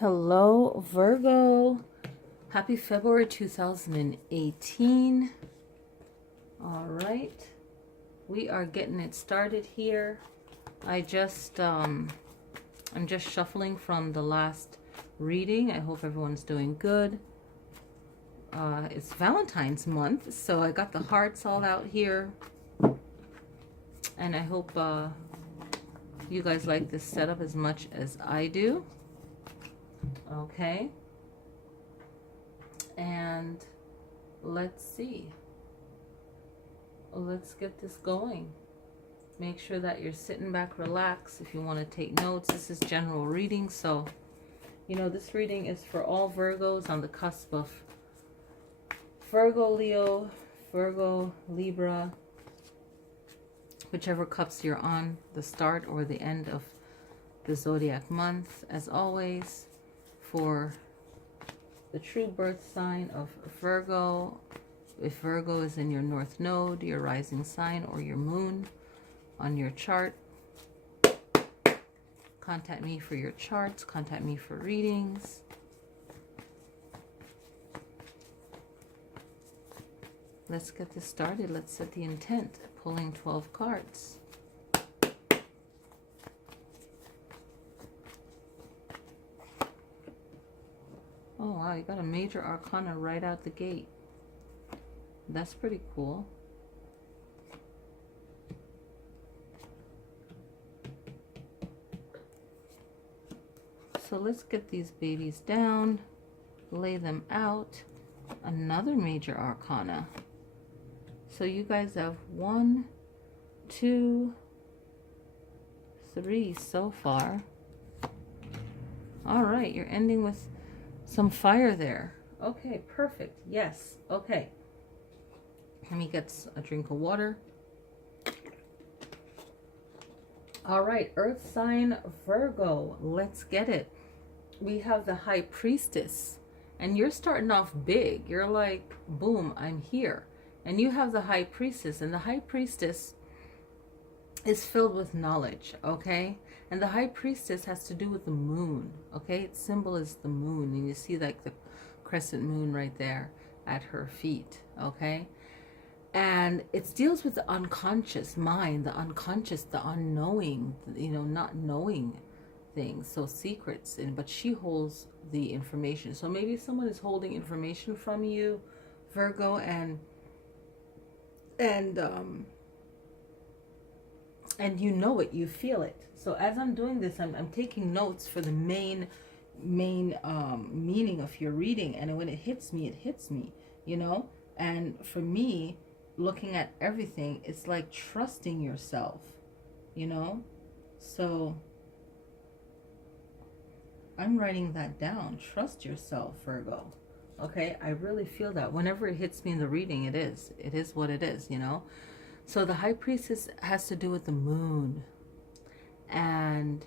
Hello, Virgo. Happy February 2018. All right. We are getting it started here. I'm just shuffling from the last reading. I hope everyone's doing good. It's Valentine's month, so I got the hearts all out here. And I hope you guys like this setup as much as I do. Okay, and let's see. Let's get this going. Make sure that you're sitting back, relax. If you want to take notes, this is general reading, so you know this reading is for all Virgos on the cusp of Virgo, Leo, Virgo, Libra, whichever cups you're on, the start or the end of the zodiac month. As always, for the true birth sign of Virgo, if Virgo is in your north node, your rising sign, or your moon on your chart, contact me for your charts, contact me for readings. Let's get this started. Let's set the intent, pulling 12 cards. Oh wow, you got a major arcana right out the gate. That's pretty cool. So let's get these babies down, lay them out. Another major arcana. So you guys have 1, 2, 3 so far. All right, you're ending with some fire there. Okay, perfect. Yes. Okay. Let me get a drink of water. All right, Earth sign Virgo. Let's get it. We have the High Priestess. And you're starting off big. You're like, boom, I'm here. And you have the High Priestess. And the High Priestess is filled with knowledge, okay? And the High Priestess has to do with the moon, okay? Its symbol is the moon, and you see like the crescent moon right there at her feet, okay? And it deals with the unconscious mind, the unconscious, the unknowing, you know, not knowing things, so secrets, but she holds the information. So maybe someone is holding information from you, Virgo, and you know it, you feel it. So as I'm doing this, I'm taking notes for the main meaning of your reading, and when it hits me, you know. And for me, looking at everything, it's like trusting yourself, you know. So I'm writing that down. Trust yourself, Virgo. Okay, I really feel that whenever it hits me in the reading, it is what it is, you know. So the High Priestess has to do with the moon, and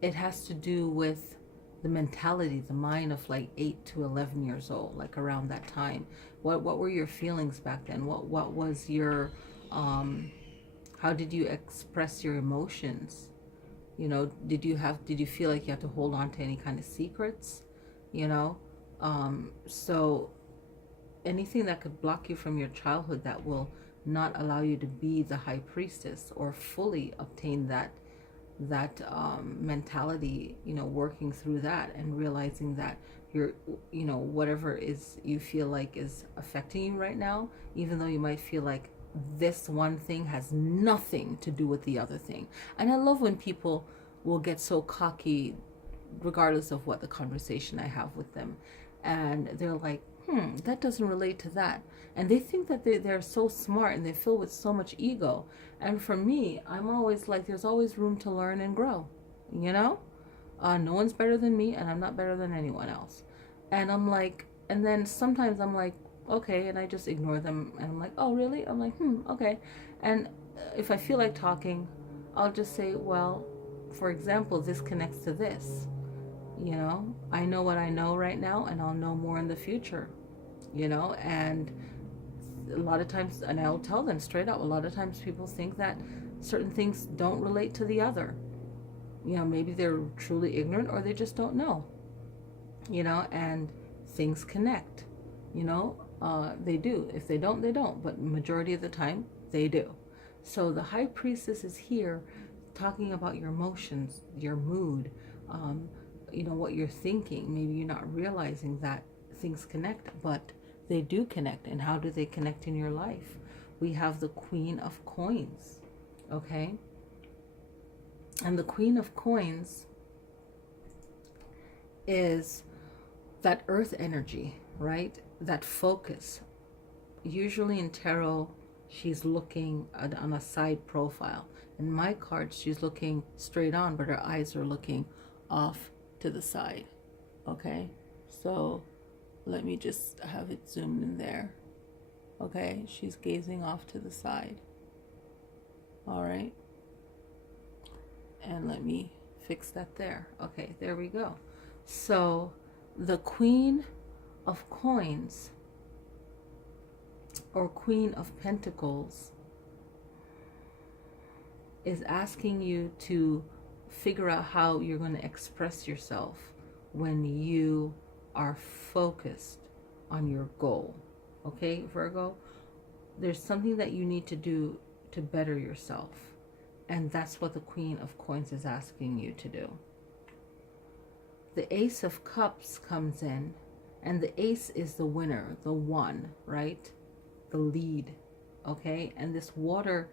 it has to do with the mentality, the mind of like 8 to 11 years old, like around that time. What were your feelings back then? What was your how did you express your emotions? You know, did you feel like you had to hold on to any kind of secrets? You know, so anything that could block you from your childhood that will not allow you to be the High Priestess or fully obtain that mentality, you know, working through that and realizing that you're, you know, whatever is you feel like is affecting you right now, even though you might feel like this one thing has nothing to do with the other thing. And I love when people will get so cocky regardless of what the conversation I have with them, and they're like, that doesn't relate to that. And they think that they're so smart and they fill with so much ego. And for me, I'm always like, there's always room to learn and grow, you know. No one's better than me, and I'm not better than anyone else. And I'm like, and then sometimes I'm like, okay, and I just ignore them, and I'm like, oh really? I'm like, okay. And if I feel like talking, I'll just say, well, for example, this connects to this. You know, I know what I know right now, and I'll know more in the future, you know. And a lot of times, and I'll tell them straight up, a lot of times people think that certain things don't relate to the other. You know, maybe they're truly ignorant or they just don't know. and things connect, they do. If they don't, they don't, but majority of the time they do. So the high priestess is here talking about your emotions, your mood, what you're thinking. Maybe you're not realizing that things connect, but they do connect. And how do they connect in your life? We have the Queen of Coins, okay? And the Queen of Coins is that earth energy, right? That focus. Usually in tarot, she's looking on a side profile. In my card, she's looking straight on, but her eyes are looking off to the side, okay? So let me just have it zoomed in there, okay? She's gazing off to the side, all right? And let me fix that there. Okay, there we go. So the Queen of Coins or Queen of Pentacles is asking you to figure out how you're going to express yourself when you are focused on your goal. Okay, Virgo? There's something that you need to do to better yourself. And that's what the Queen of Coins is asking you to do. The Ace of Cups comes in, and the Ace is the winner, the one, right? The lead, okay? And this water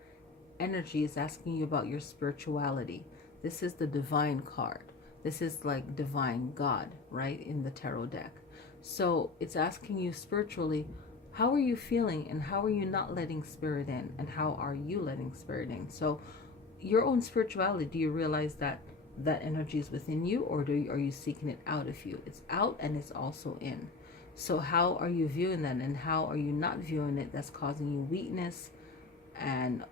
energy is asking you about your spirituality. This is the divine card. This is like divine God, right, in the tarot deck. So it's asking you spiritually, how are you feeling, and how are you not letting spirit in, and how are you letting spirit in? So your own spirituality, do you realize that that energy is within you, or are you seeking it out of you? It's out and it's also in. So how are you viewing that, and how are you not viewing it that's causing you weakness and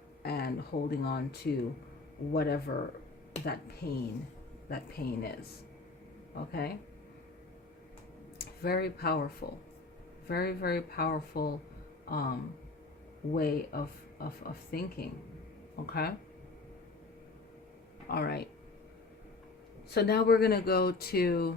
holding on to whatever that pain is? Okay? Very powerful. Very, very powerful way of thinking. Okay? All right. So now we're going to go to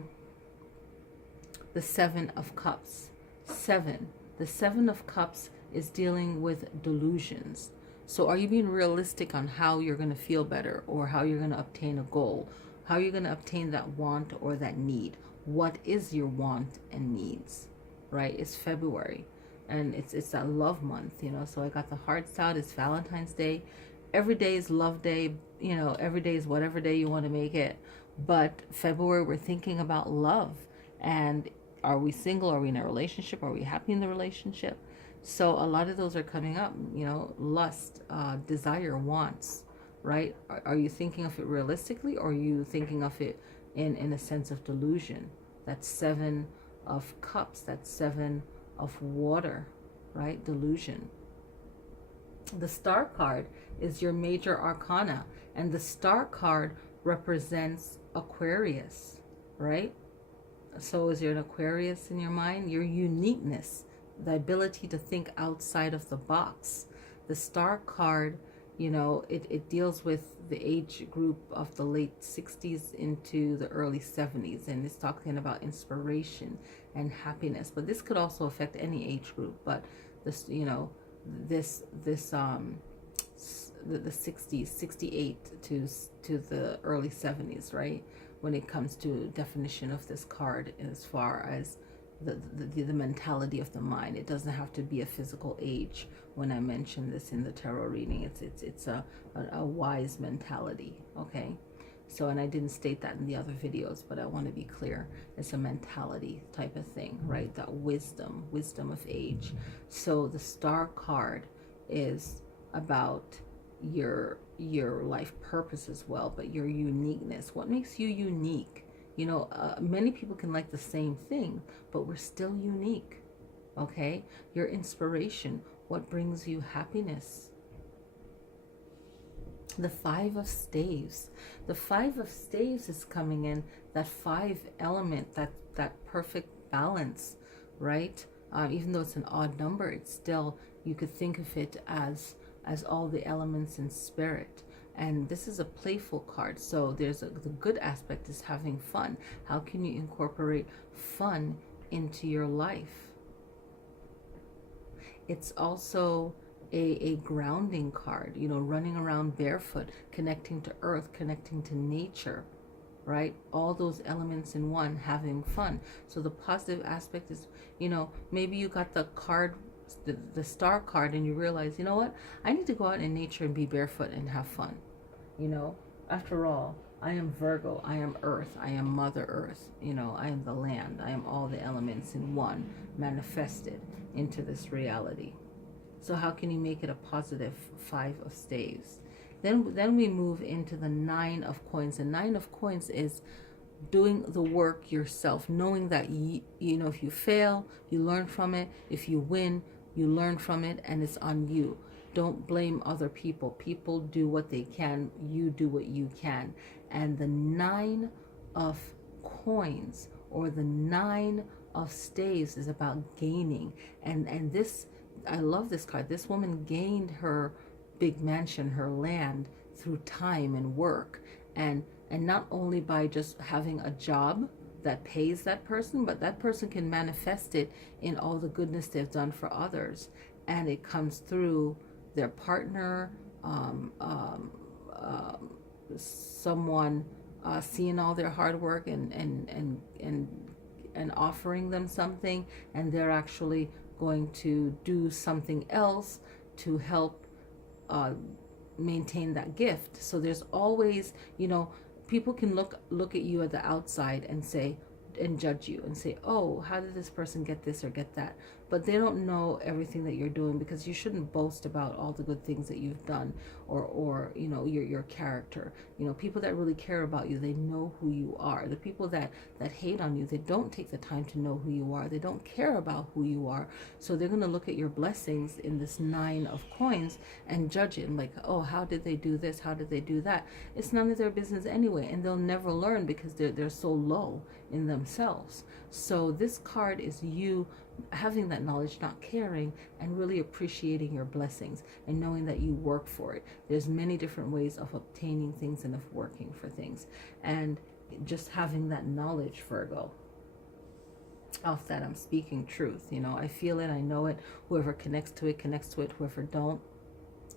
the Seven of Cups. The Seven of Cups is dealing with delusions. So are you being realistic on how you're going to feel better, or how you're going to obtain a goal? How you're going to obtain that want or that need? What is your want and needs? Right? It's February, and it's that love month, So I got the hearts out. It's Valentine's Day. Every day is love day. Every day is whatever day you want to make it. But February, we're thinking about love. And are we single? Are we in a relationship? Are we happy in the relationship? So a lot of those are coming up, lust, desire, wants, right? Are you thinking of it realistically, or are you thinking of it in a sense of delusion? That's Seven of Cups. That's Seven of Water, right? Delusion. The Star card is your major arcana, and the Star card represents Aquarius, right? So is there an Aquarius in your mind? Your uniqueness, the ability to think outside of the box. The Star card, it deals with the age group of the late 60s into the early 70s, and it's talking about inspiration and happiness. But this could also affect any age group. But this, the 60s, 68 to the early 70s, right? When it comes to definition of this card, as far as the mentality of the mind. It doesn't have to be a physical age. When I mention this in the tarot reading, it's a wise mentality, okay? So, and I didn't state that in the other videos, but I want to be clear. It's a mentality type of thing, right? That wisdom of age. So the Star card is about your life purpose as well, but your uniqueness. What makes you unique? Many people can like the same thing, but we're still unique, okay? Your inspiration, what brings you happiness? The Five of Staves. The Five of Staves is coming in, that five element, that perfect balance, right? Even though it's an odd number, it's still, you could think of it as all the elements in spirit. And this is a playful card. So the good aspect is having fun. How can you incorporate fun into your life? It's also a grounding card, you know, running around barefoot, connecting to earth, connecting to nature, right? All those elements in one, having fun. So the positive aspect is, you know, maybe you got the card, the star card, and you realize, you know what, I need to go out in nature and be barefoot and have fun. You know, after all, I am Virgo, I am earth, I am Mother Earth, you know, I am the land, I am all the elements in one manifested into this reality. So how can you make it a positive 5 of staves? Then we move into the 9 of coins. The 9 of coins is doing the work yourself, knowing that you know, if you fail, you learn from it. If you win, you learn from it, and it's on you. Don't blame other people. People do what they can. You do what you can. And the 9 of coins, or the 9 of staves, is about gaining. And this, I love this card. This woman gained her big mansion, her land, through time and work, and not only by just having a job that pays that person, but that person can manifest it in all the goodness they've done for others, and it comes through their partner, someone seeing all their hard work and offering them something, and they're actually going to do something else to help maintain that gift. So there's always, you know, people can look at you at the outside and say, and judge you and say, oh, how did this person get this or get that? But they don't know everything that you're doing, because you shouldn't boast about all the good things that you've done, or you know, your character. You know, people that really care about you, they know who you are. The people that hate on you, they don't take the time to know who you are. They don't care about who you are. So they're going to look at your blessings in this 9 of coins and judge it, and like, oh, how did they do this? How did they do that? It's none of their business anyway, and they'll never learn because they're so low in themselves. So this card is you having that knowledge, not caring, and really appreciating your blessings and knowing that you work for it. There's many different ways of obtaining things and of working for things, and just having that knowledge, Virgo. Off that, I'm speaking truth. You know, I feel it, I know it. Whoever connects to it connects to it. Whoever don't,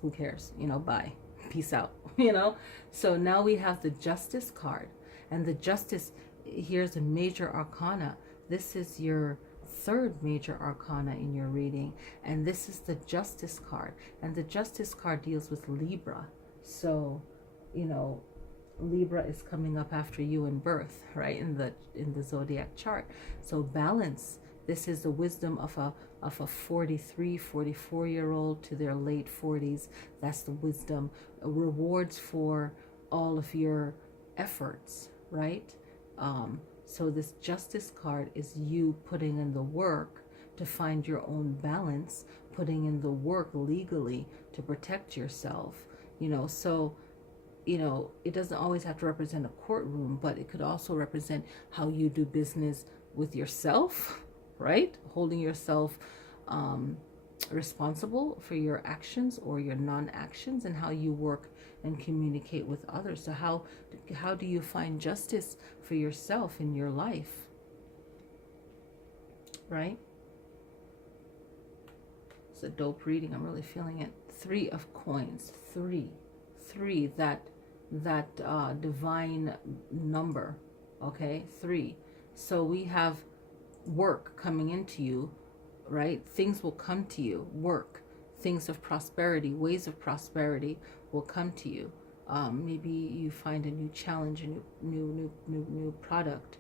who cares? You know, bye, peace out. You know. So now we have the Justice card, and the Justice, here's a major arcana. This is your 3rd major arcana in your reading, and this is the Justice card, and the Justice card deals with Libra. So, you know, Libra is coming up after you in birth, right, in the zodiac chart. So balance. This is the wisdom of a 43, 44-year-old to their late 40s. That's the wisdom. Rewards for all of your efforts, right? So this Justice card is you putting in the work to find your own balance, putting in the work legally to protect yourself, you know. So, you know, it doesn't always have to represent a courtroom, but it could also represent how you do business with yourself, right? Holding yourself responsible for your actions or your non-actions, and how you work and communicate with others. So how do you find justice for yourself in your life, right? It's a dope reading. I'm really feeling it. 3 of coins. Three, that divine number. Okay, 3. So we have work coming into you, right? Things will come to you. Work, things of prosperity, ways of prosperity will come to you. Maybe you find a new challenge, a new product,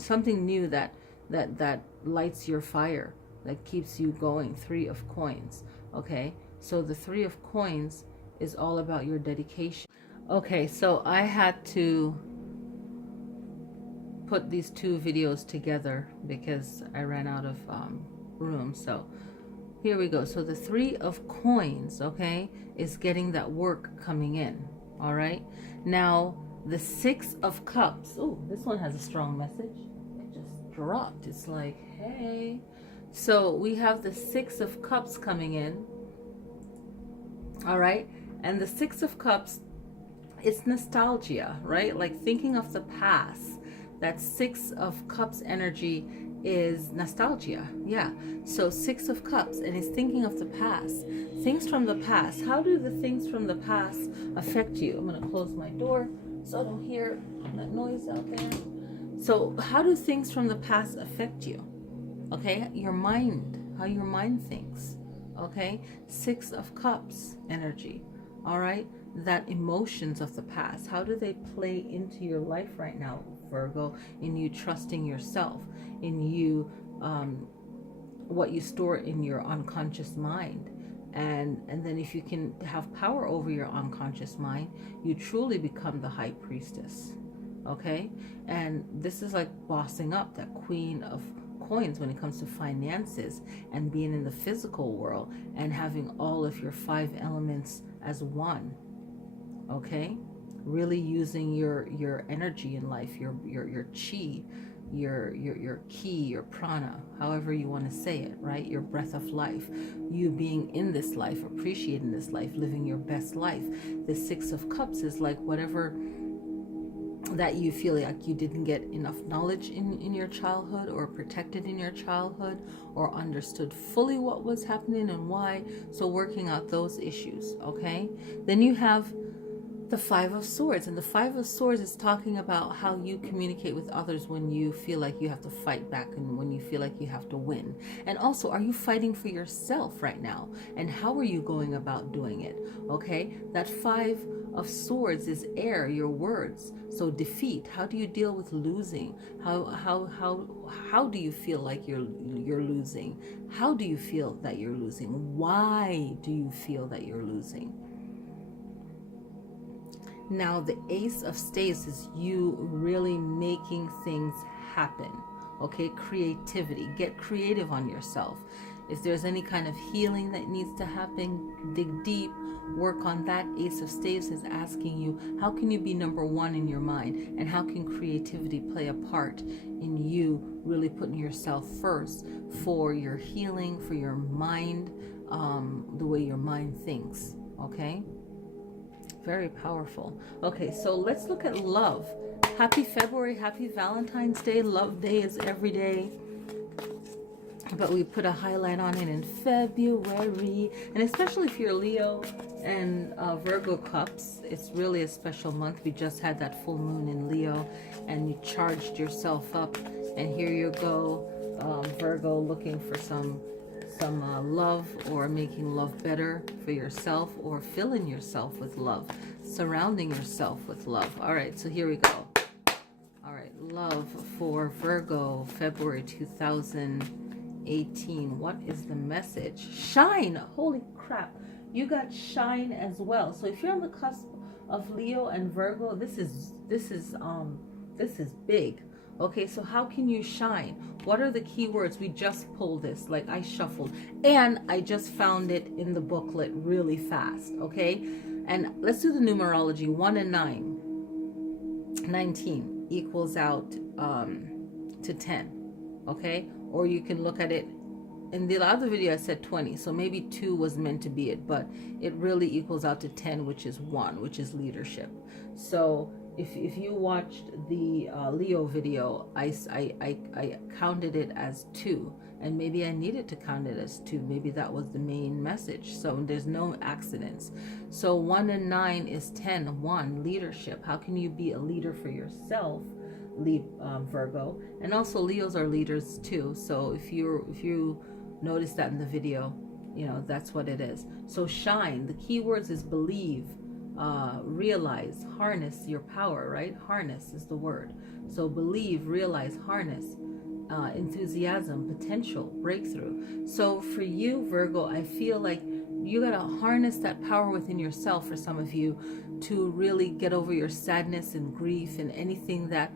something new that lights your fire, that keeps you going. 3 of coins. Okay, so the 3 of coins is all about your dedication. Okay, so I had to put these 2 videos together because I ran out of room. So here we go. So the 3 of coins, okay, is getting that work coming in. All right. Now the 6 of cups. Oh, this one has a strong message. It just dropped. It's like, hey. So we have the 6 of cups coming in. All right. And the Six of Cups, it's nostalgia, right? Like thinking of the past. That Six of Cups energy is nostalgia. Yeah. So Six of Cups, and it's thinking of the past. Things from the past. How do the things from the past affect you? I'm going to close my door so I don't hear that noise out there. So how do things from the past affect you? Okay, your mind, how your mind thinks. Okay, Six of Cups energy. All right, that emotions of the past, how do they play into your life right now, Virgo? In you trusting yourself, in you what you store in your unconscious mind. And then if you can have power over your unconscious mind, you truly become the high priestess. Okay, and this is like bossing up, that queen of coins when it comes to finances and being in the physical world and having all of your 5 elements as one. Okay, really using your energy in life, your chi, your ki, your prana, however you want to say it, right? Your breath of life, you being in this life, appreciating this life, living your best life. The Six of Cups is like whatever that you feel like you didn't get enough knowledge in your childhood, or protected in your childhood, or understood fully what was happening and why. So working out those issues. Okay, then you have the Five of Swords, and the Five of Swords is talking about how you communicate with others when you feel like you have to fight back and when you feel like you have to win. And also, are you fighting for yourself right now? And how are you going about doing it? Okay, that Five of Swords is air, your words. So defeat, how do you deal with losing? How do you feel like you're losing? How do you feel that you're losing? Why do you feel that you're losing? Now, the Ace of Staves is you really making things happen. Okay, creativity. Get creative on yourself. If there's any kind of healing that needs to happen, dig deep, work on that. Ace of Staves is asking you, how can you be number one in your mind? And how can creativity play a part in you really putting yourself first for your healing, for your mind, the way your mind thinks. Okay? Very powerful. Okay, so let's look at love. Happy February, happy Valentine's Day. Love Day is every day, but we put a highlight on it in February. And especially if you're Leo and Virgo cups, it's really a special month. We just had that full moon in Leo, and you charged yourself up, and here you go, Virgo, looking for some love, or making love better for yourself, or filling yourself with love, surrounding yourself with love. All right, so here we go. All right, love for Virgo, February 2018. What is the message? Shine. Holy crap, you got shine as well. So if you're on the cusp of Leo and Virgo, this is big. Okay, so how can you shine? What are the keywords? We just pulled this, like I shuffled, and I just found it in the booklet really fast. Okay, and let's do the numerology. 1 and 9. 19 equals out to 10. Okay, or you can look at it. In the other video I said 20, so maybe 2 was meant to be it, but it really equals out to 10, which is 1, which is leadership. So if you watched the Leo video, I counted it as 2, and maybe I needed to count it as 2. Maybe that was the main message. So there's no accidents. So 1 and 9 is 10. 1, leadership. How can you be a leader for yourself, Virgo? And also Leos are leaders too. So if you notice that in the video, you know that's what it is. So shine. The keywords is believe, realize, harness your power, right? Harness is the word. So believe, realize, harness, enthusiasm, potential, breakthrough. So for you, Virgo, I feel like you got to harness that power within yourself, for some of you, to really get over your sadness and grief and anything that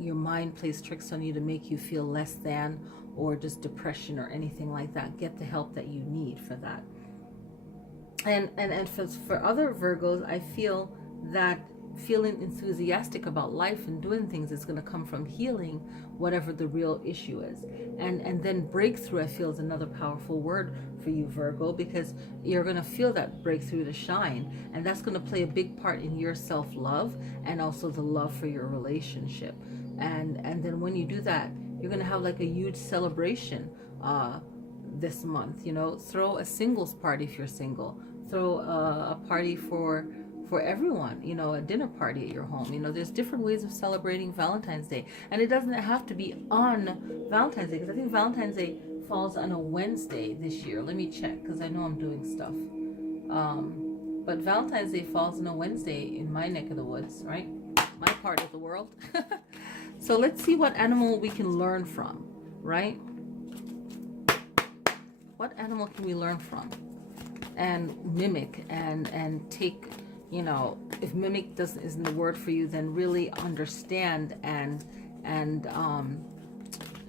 your mind plays tricks on you to make you feel less than, or just depression or anything like that. Get the help that you need for that. And for other Virgos, I feel that feeling enthusiastic about life and doing things is going to come from healing whatever the real issue is. And then breakthrough, I feel, is another powerful word for you, Virgo, because you're going to feel that breakthrough to shine, and that's going to play a big part in your self-love and also the love for your relationship. And then when you do that, you're going to have like a huge celebration this month. You know, throw a singles party if you're single. Throw a party for everyone, you know, a dinner party at your home. You know, there's different ways of celebrating Valentine's Day, and it doesn't have to be on Valentine's Day, because I think Valentine's Day falls on a Wednesday this year. Let me check, because I know I'm doing stuff. But Valentine's Day falls on a Wednesday in my neck of the woods, right? My part of the world. So let's see what animal we can learn from, right? What animal can we learn from and mimic and take, you know, if mimic isn't the word for you, then really understand and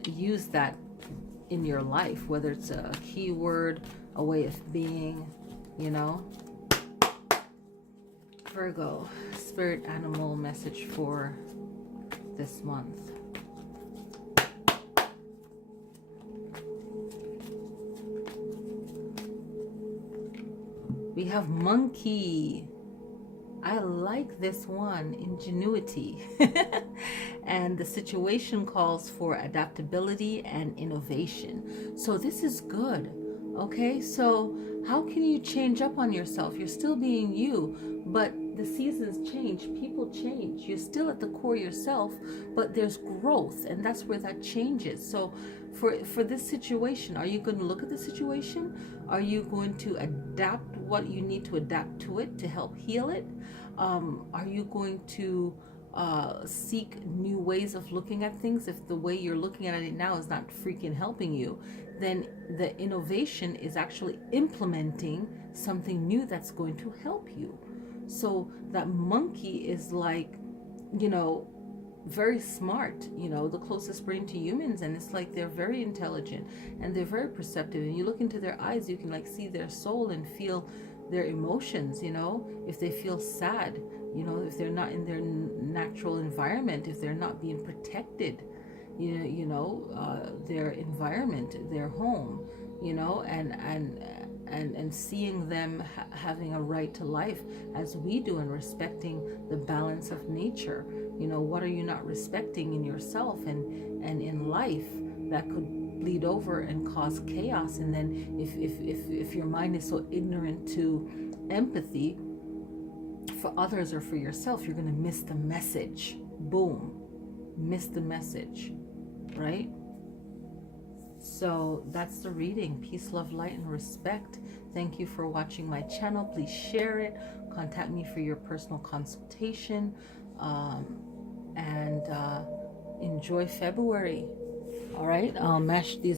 use that in your life, whether it's a keyword, a way of being, you know. Virgo, spirit animal message for this month. We have monkey. I like this one, ingenuity. And the situation calls for adaptability and innovation. So this is good. Okay, so how can you change up on yourself? You're still being you, but the seasons change, people change. You're still at the core yourself, but there's growth, and that's where that changes. So for this situation, are you going to look at the situation? Are you going to adapt what you need to adapt to it to help heal it? Are you going to seek new ways of looking at things? If the way you're looking at it now is not freaking helping you, then the innovation is actually implementing something new that's going to help you. So that monkey is like, you know, very smart, you know, the closest brain to humans, and it's like they're very intelligent and they're very perceptive, and you look into their eyes, you can like see their soul and feel their emotions, you know, if they feel sad, you know, if they're not in their natural environment, if they're not being protected, you know, their environment, their home, you know, and seeing them having a right to life as we do, and respecting the balance of nature. You know, what are you not respecting in yourself and in life that could bleed over and cause chaos? And then if your mind is so ignorant to empathy for others or for yourself, you're going to miss the message. Boom, miss the message, right? So that's the reading. Peace, love, light, and respect. Thank you for watching my channel. Please share it. Contact me for your personal consultation. And enjoy February. All right, I'll mash these